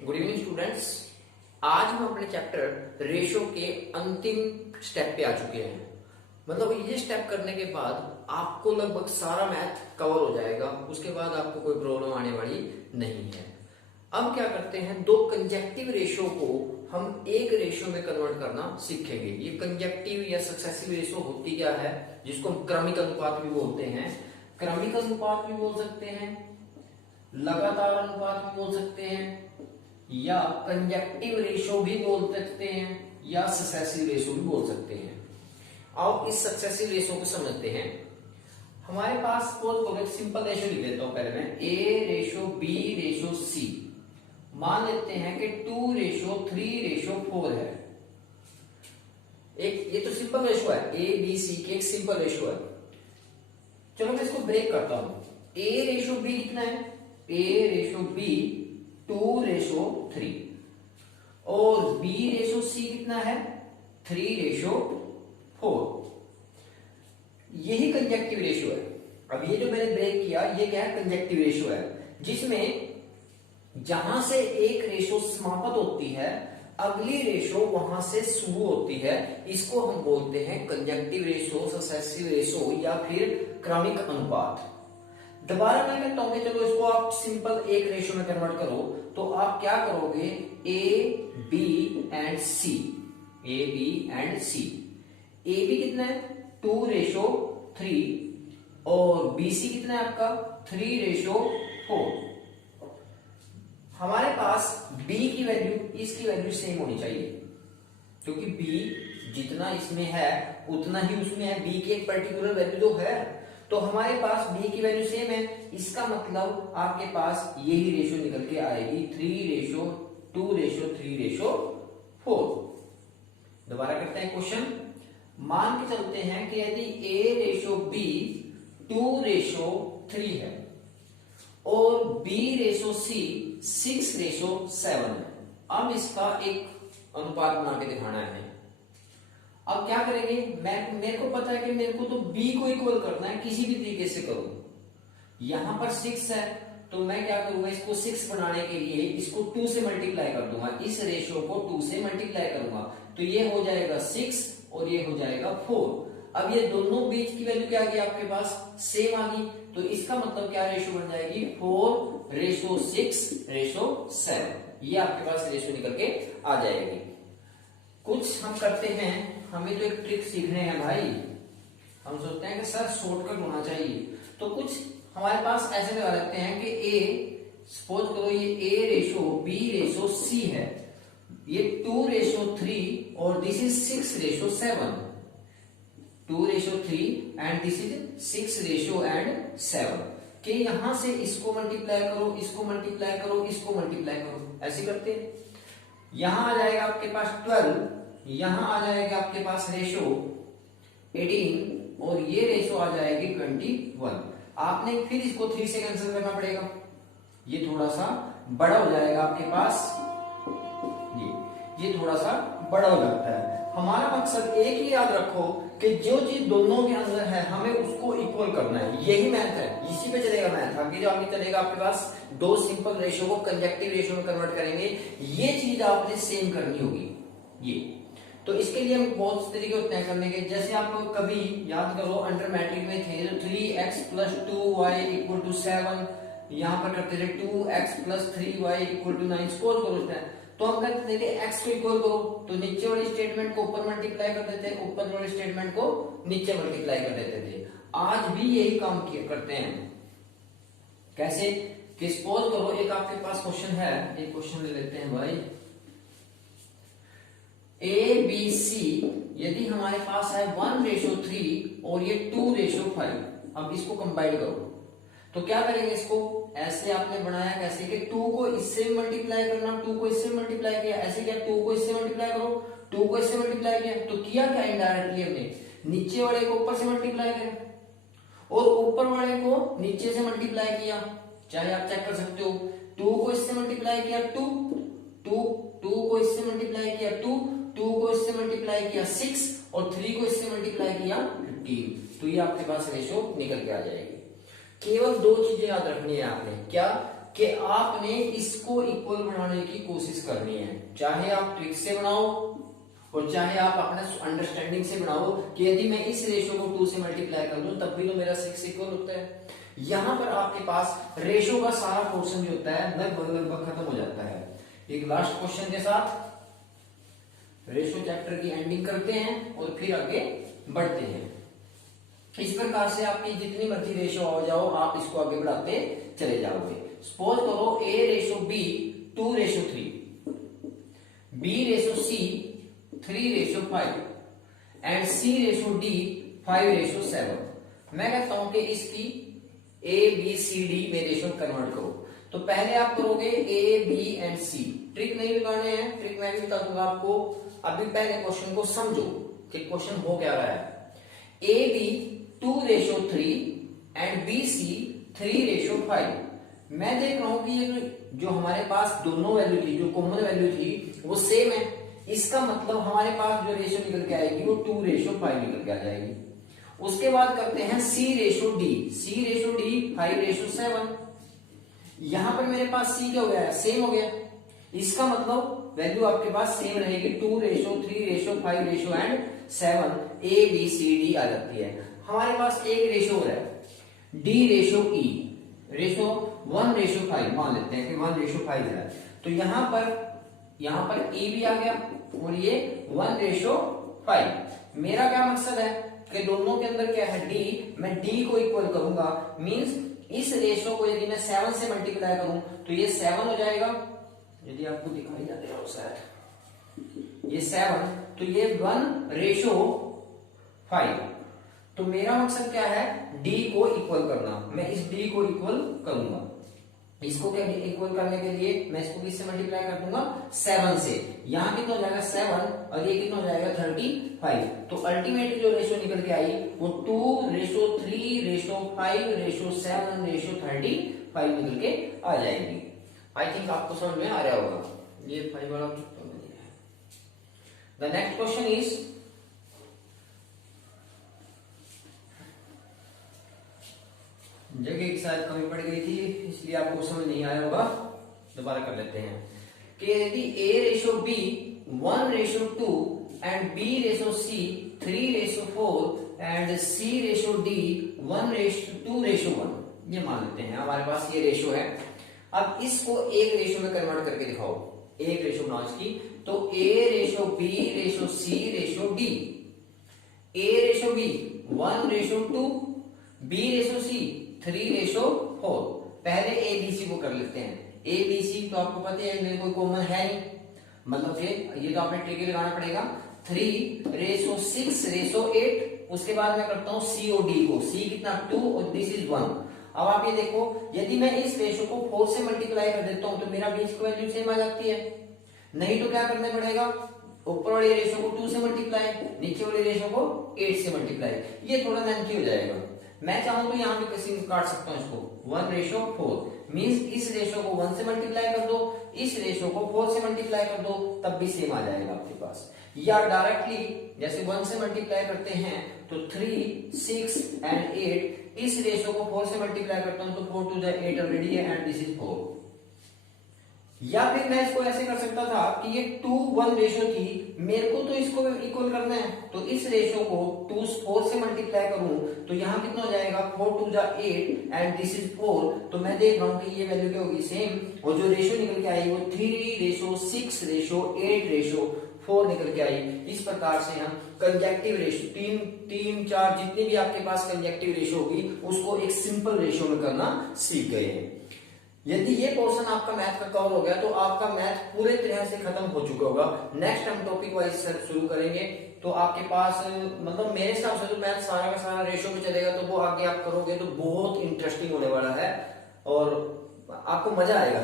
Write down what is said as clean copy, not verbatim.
Good evening students. आज हम अपने चैप्टर रेशो के अंतिम स्टेप पे आ चुके हैं। मतलब ये स्टेप करने के बाद आपको लगभग सारा मैथ कवर हो जाएगा। उसके बाद आपको कोई प्रॉब्लम आने वाली नहीं है। अब क्या करते हैं, दो कंजेक्टिव रेशो को हम एक रेशो में कन्वर्ट करना सीखेंगे। ये कंजेक्टिव या सक्सेसिव रेशो होती क्या है, जिसको हम क्रमिक अनुपात भी बोलते हैं। क्रमिक अनुपात भी बोल सकते हैं, लगातार अनुपात भी बोल सकते हैं, या कंजेक्टिव रेशो भी बोल सकते हैं, या सक्सेसिव रेशो भी बोल सकते हैं। आओ इस सक्सेसिव रेशो को समझते हैं। हमारे पास सपोज करो एक सिंपल रेशो लिख लेता हूं पहले मैं, ए रेशो बी रेशो सी। मान लेते हैं कि 2 रेशो 3 रेशो 4 है। एक ये तो सिंपल रेशो है, ए बी सी के एक सिंपल रेशो है। चलो मैं इसको ब्रेक करता हूं। ए रेशो बी कितना है, ए रेशो बी 2 रेशो 3 और बी रेशो सी कितना है 3 रेशो 4। यही कंजेक्टिव रेशो है। अब ये जो मैंने ब्रेक किया ये क्या है, कंजेक्टिव रेशो है, जिसमें जहां से एक रेशो समाप्त होती है अगली रेशो वहां से शुरू होती है। इसको हम बोलते हैं कंजेक्टिव रेशो, सक्सेसिव रेशो या फिर क्रमिक अनुपात। दोबारा मैं कहता हूं कि चलो इसको आप सिंपल एक रेशो में कन्वर्ट करो, तो आप क्या करोगे, A B and C, A B and C. A B कितना है 2 रेशो 3 और बी सी कितना है आपका 3 रेशो 4। हमारे पास b की वैल्यू इसकी वैल्यू सेम होनी चाहिए, क्योंकि b जितना इसमें है उतना ही उसमें है। b की एक पर्टिकुलर वैल्यू जो है, तो हमारे पास b की वैल्यू सेम है। इसका मतलब आपके पास यही रेशो निकल के आएगी 3 रेशो 2 रेशो 3 रेशो 4। दोबारा करते हैं क्वेश्चन। मान के चलते हैं कि यदि a रेशो b 2 रेशो 3 है और b रेशो c 6 रेशो 7 है। अब इसका एक अनुपात बना के दिखाना है। अब क्या करेंगे, मेरे को पता है कि मेरे को तो b को इक्वल करना है, किसी भी तरीके से करूं। यहां पर 6 है तो मैं क्या करूंगा, इसको 6 बनाने के लिए इसको 2 से मल्टीप्लाई कर दूंगा। इस रेशो को 2 से मल्टीप्लाई करूंगा तो ये हो जाएगा 6 और ये हो जाएगा 4। अब ये दोनों बीच की वैल्यू क्या आ गई आपके पास, सेम आ गई। तो इसका मतलब क्या रेशो बन जाएगी 4 रेशो 6 रेशो 7। ये आपके पास रेशो निकल के आ जाएगी। कुछ हम करते हैं, हमें तो एक ट्रिक सीखने हैं भाई। हम सोचते हैं कि सर शॉर्टकट होना चाहिए, तो कुछ हमारे पास ऐसे लगा लेते हैं कि ए, सपोज करो ये ए रेशो बी रेशो सी है, ये 2 रेशो 3 और this is 6 ratio 7। 2 ratio 3 and this is 6 ratio and 7 के यहां से इसको मल्टीप्लाई करो, इसको मल्टीप्लाई करो, इसको मल्टीप्लाई करो, ऐसे करते हैं। यहां आ जाएगा आपके पास 12, यहां आ जाएगा आपके पास रेशो 18 और ये रेशो आ जाएगी 21। आपने फिर इसको 3 से कैंसिल करना पड़ेगा, ये थोड़ा सा बड़ा हो जाएगा आपके पास, ये थोड़ा सा बड़ा हो जाता है। हमारा मकसद एक ही याद रखो कि जो चीज दोनों के अंदर है हमें उसको इक्वल करना है। यही मैथ है, इसी पे चलेगा मैथ। आगे जो आगे चलेगा आपके पास दो सिंपल रेशो को कंजेक्टिव रेशो में कन्वर्ट करेंगे, ये चीज आपने सेम करनी होगी। ये तो इसके लिए हम बहुत तरीके होते हैं करने के। जैसे आप लोग कभी याद करो अंडर मैट्रिक में थे, 3x + 2y = 7, यहां पर करते थे 2x + 3y = 9। सपोज करो तो हम कहते थे कि x को इक्वल करो, तो नीचे वाली स्टेटमेंट को ऊपर मल्टीप्लाई कर देते हैं, ऊपर वाली स्टेटमेंट को नीचे मल्टीप्लाई कर देते थे। आज भी यही काम करते हैं। कैसे कि सपोज करो एक आपके पास क्वेश्चन है, एक क्वेश्चन ले लेते हैं भाई। ए बी सी यदि हमारे पास है 1 रेशो 3 और ये 2 रेशो 5। अब इसको कंबाइन करो तो क्या करेंगे, इसको ऐसे आपने बनाया कैसे कि 2 को इससे मल्टीप्लाई करना, 2 को इससे मल्टीप्लाई किया, ऐसे क्या 2 को इससे मल्टीप्लाई करो, 2 को इससे मल्टीप्लाई किया, तो किया क्या इनडायरेक्टली हमने नीचे वाले को ऊपर से मल्टीप्लाई किया और ऊपर वाले को नीचे से मल्टीप्लाई किया। चाहे आप चेक कर सकते हो, 2 को इससे मल्टीप्लाई किया 2 को इससे मल्टीप्लाई किया 2 को इससे मल्टीप्लाई किया 6 और 3 को इससे मल्टीप्लाई किया 15। तो ये आपके पास रेशो निकल के आ जाएगी। केवल दो चीजें याद रखनी है आपने, क्या कि आपने इसको इक्वल बनाने की कोशिश करनी है, चाहे आप ट्रिक से बनाओ और चाहे आप अपने अंडरस्टैंडिंग से बनाओ कि यदि मैं इस रेशो को 2 से मल्टीप्लाई कर दूं तब भी तो मेरा 6 इक्वल होता है। यहां पर आपके पास रेशो का सारा पोर्शन जो होता है लगभग खत्म हो जाता है। एक लास्ट क्वेश्चन के साथ रेशो चैप्टर की एंडिंग करते हैं और फिर आगे बढ़ते हैं। इस प्रकार से आपकी जितनी मर्जी रेशो हो जाओ आप इसको आगे बढ़ाते चले जाओगे। सपोज करो A/B 2/3, B/C 3/5 एंड C/D 5/7। मैं कहता हूं कि इसकी A, B, C, D में रेशो कन्वर्ट करो। तो पहले आप करोगे A, B and C। Trick नहीं लगाने हैं, ट्रिक मैं भी बता दूंगा आपको। अभी पहले क्वेश्चन को समझो कि क्वेश्चन हो क्या रहा है। AB 2/3 and BC 3/5। मैं देख रहा हूं कि ये जो हमारे पास दोनों वैल्यू थी, जो कॉमन वैल्यू थी वो सेम है। इसका मतलब हमारे पास जो रेशो निकल के आएगी वो 2/5 निकल के आ जाएगी। उसके बाद करते हैं C/D, C/D 5/7। यहां पर मेरे पास C क्या हो गया, सेम हो गया। इसका मतलब वैल्यू आपके पास सेम रहेगी, 2/3/5 and 7 A, B, C, D आ जाती है। हमारे पास एक रेशो हो रहा है D/E, रेशो 1/5 मान लेते हैं कि 1/5 है। तो यहां पर E भी आ गया और ये 1/5। मेरा क्या मकसद है कि दोनों के अंदर क्या है D, मैं D को इक्वल करूंगा। मींस इस रेशो को यदि मैं 7 से मल्टीप्लाई करूं तो ये 7 हो जाएगा। यदि आपको दिखाई ना दे रहा हो शायद, ये 7 तो ये 1/5। तो मेरा मकसद क्या है, D को इक्वल करना। मैं इस D को इक्वल करूंगा। इसको क्या इक्वल करने के लिए मैं इसको किससे मल्टीप्लाई कर दूंगा, 7 से। यहां कितना हो जाएगा 7 और ये कितना हो जाएगा 35। तो अल्टीमेट जो रेशो निकल के आई वो 2/3/5/7/35 निकल के आ जाएगी। आई थिंक आपको समझ में आ रहा होगा। ये 5 वाला द नेक्स्ट क्वेश्चन इज जगह की शायद कमी पड़ गई थी इसलिए आपको समझ नहीं आया होगा, दोबारा कर लेते हैं कि यदि A/B 1/2 and B/C 3/4 and C/D 1/2/1, ये मान लेते हैं हमारे पास ये रेशो है। अब इसको एक रेशो में कन्वर्ट करके दिखाओ, एक रेशो बनाओ इसकी। तो A/B/C/D, A/B 1/2, B/C 3/4। पहले ABC को कर लेते हैं। ABC तो आपको पता है मेरे कोई कॉमन है नहीं, मतलब कि ये तो आपने ट्रिक लगाना पड़ेगा। 3/6/8। उसके बाद मैं करता हूं C और D को। C कितना 2 और दिस इज 1। अब आप ये देखो, यदि मैं इस रेशो को 4 से मल्टीप्लाई कर देता हूं तो मेरा बीच की वैल्यू सेम आ जाती है। नहीं तो क्या करना पड़ेगा, ऊपर वाली रेशो को 2 से मल्टीप्लाई, नीचे वाली रेशो को 8 से मल्टीप्लाई। ये थोड़ा लेंथी हो जाएगा। मैं चाहूं तो यहाँ पे किसी काट सकता हूं इसको 1/4। मींस इस रेशो को 1 से मल्टीप्लाई कर दो, इस रेशो को 4 से मल्टीप्लाई कर दो, तब भी सेम आ जाएगा आपके पास। या डायरेक्टली जैसे 1 से मल्टीप्लाई करते हैं तो 3, 6 एंड 8। इस रेशो को 4 से मल्टीप्लाई करता हूं तो 4 to the 8 ऑलरेडी है एंड दिस इज 4। या फिर मैं इसको ऐसे कर सकता था कि ये 2:1 रेशो थी, मेरे को तो इसको इक्वल करना है, तो इस रेशो को 4 से मल्टीप्लाई करूं तो यहां कितना हो जाएगा 4 to the 8 and this is 4। तो मैं देख रहा हूं कि ये वैल्यू क्या होगी, सेम। और जो रेशो निकल के आई वो 3/6/8/4 निकल के आई। इस प्रकार से हम कंजेक्टिव रेशो 3, 4 जितनी भी आपके पास कंजेक्टिव रेशो होगी उसको एक सिंपल रेशो में करना सीख गए हैं। यदि ये पोर्शन आपका मैथ का कवर हो गया तो आपका मैथ पूरे तरह से खत्म हो चुका होगा। नेक्स्ट हम टॉपिक वाइज शुरू करेंगे तो आपके पास मतलब मेरे हिसाब से तो मैथ सारा का सारा रेशो में चलेगा, तो वो आगे आप करोगे तो बहुत इंटरेस्टिंग होने वाला है और आपको मजा आएगा।